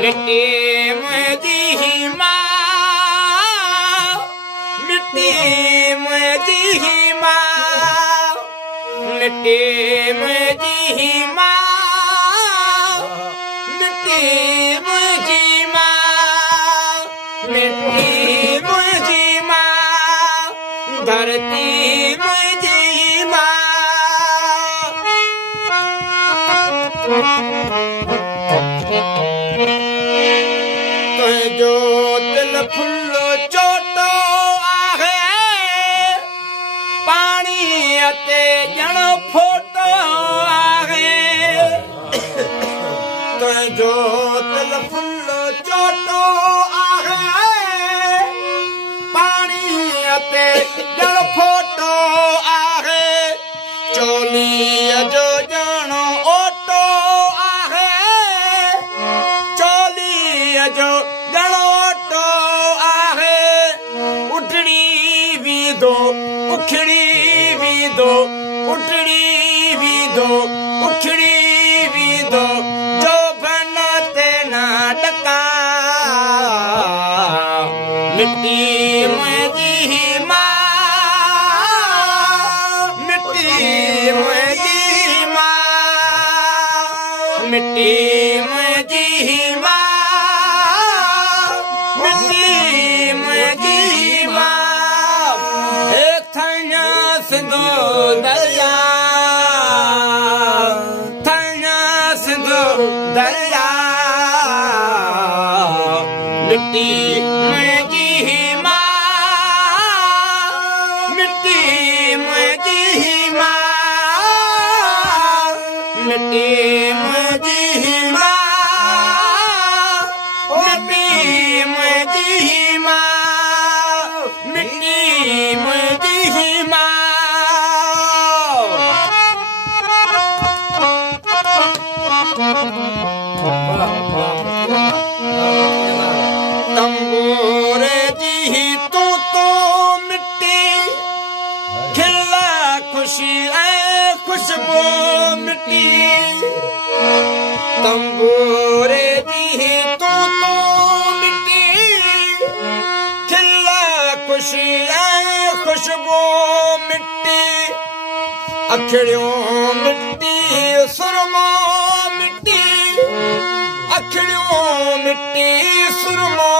मिट्टी मुझी माँ, मिट्टी मुझी माँ, मिट्टी मुझी माँ, मिट्टी मुझी माँ, मिट्टी मुझी माँ, धरती मुझी माँ। जो दिल फुल्लो चोटो आहे, पानी अते जण फोटो आहे। जो दिल फुल्लो चोटो आहे, पानी अते जण फोटो आहे। चोली जो जण ओटो आहे, चोली जो जणोटो आहे। उठड़ी भी दो, उखड़ी भी दो, उठड़ी भी दो, उखड़ी भी दो, जो बनते नाटका। मिट्टी मुझी माँ, मिट्टी मुझी माँ, मिट्टी मुझी माँ, सिंधु दरिया, थना सिंधु दरिया। मिट्टी मुझी माँ, मिट्टी मुझी माँ, मिट्टी मुझी माँ, मिट्टी मुझी माँ, मिट्टी मुझी माँ। तंबूरे जी तू तो मिट्टी, खिला खुशी ऐ खुशबू मिट्टी। तंबूरे जी तू तो मिट्टी, खिला खुशी ऐ खुशबू मिट्टी। अखिड़ियों मिट्टी सुरमा मिट्टी, अखिड़ियों मिट्टी सुरमा